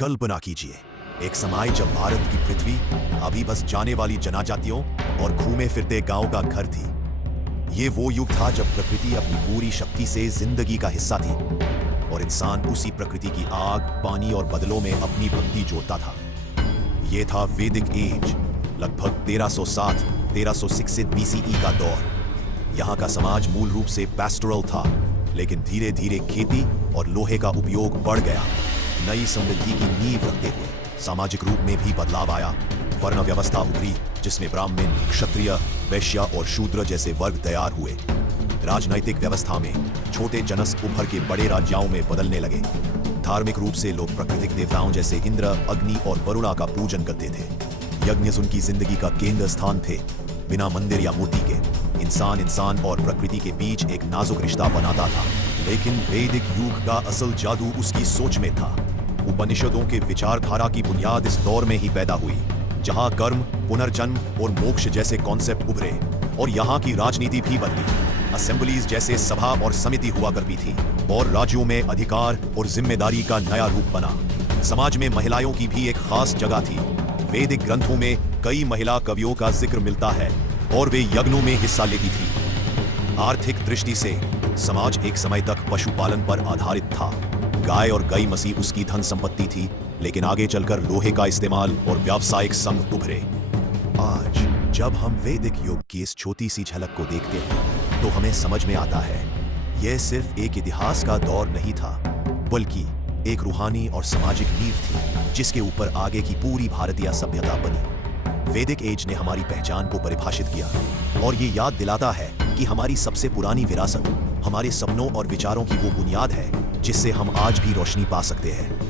कल्पना कीजिए, एक समय जब भारत की पृथ्वी अभी बस जाने वाली जनजातियों और घूमे फिरते गांव का घर थी। ये वो युग था जब प्रकृति अपनी पूरी शक्ति से जिंदगी का हिस्सा थी और इंसान उसी प्रकृति की आग, पानी और बदलों में अपनी भक्ति जोड़ता था। ये था वैदिक एज, लगभग 1360-1366 बीसीई का दौर। यहाँ का समाज मूल रूप से पैस्टोरल था, लेकिन धीरे धीरे खेती और लोहे का उपयोग बढ़ गया। नई समृद्धि की नींव रखते हुए सामाजिक रूप में भी बदलाव आया। वर्ण व्यवस्था उभरी, जिसमें ब्राह्मण, क्षत्रिय, वैश्य और शूद्र जैसे वर्ग तैयार हुए। राजनैतिक व्यवस्था में छोटे जनस उभर के बड़े राज्यों में बदलने लगे। धार्मिक रूप से लोग प्राकृतिक देवताओं जैसे इंद्र, अग्नि और वरुणा का पूजन करते थे। यज्ञ उनकी जिंदगी का केंद्र स्थान थे। बिना मंदिर या मूर्ति के इंसान और प्रकृति के बीच एक नाजुक रिश्ता बनाता था। लेकिन वैदिक युग का असल जादू उसकी सोच में था। उपनिषदों के विचारधारा की बुनियाद इस दौर में ही पैदा हुई, जहां कर्म, पुनर्जन्म और मोक्ष जैसे कॉन्सेप्ट उभरे। और यहाँ की राजनीति भी बदली। असेंबलीज जैसे सभा और समिति हुआ करती थी और राज्यों में अधिकार और जिम्मेदारी का नया रूप बना। समाज में महिलाओं की भी एक खास जगह थी। वैदिक ग्रंथों में कई महिला कवियों का जिक्र मिलता है और वे यज्ञों में हिस्सा लेती थी। आर्थिक दृष्टि से समाज एक समय तक पशुपालन पर आधारित था। गाय और गाय मसीह उसकी धन संपत्ति थी, लेकिन आगे चलकर लोहे का इस्तेमाल और व्यावसायिक संघ उभरे। आज जब हम वैदिक युग की इस छोटी सी झलक को देखते हैं, तो हमें समझ में आता है यह सिर्फ एक इतिहास का दौर नहीं था, बल्कि एक रूहानी और सामाजिक नींव थी, जिसके ऊपर आगे की पूरी भारतीय सभ्यता बनी। वैदिक एज ने हमारी पहचान को परिभाषित किया और ये याद दिलाता है कि हमारी सबसे पुरानी विरासत हमारे सपनों और विचारों की वो बुनियाद है जिससे हम आज भी रोशनी पा सकते हैं।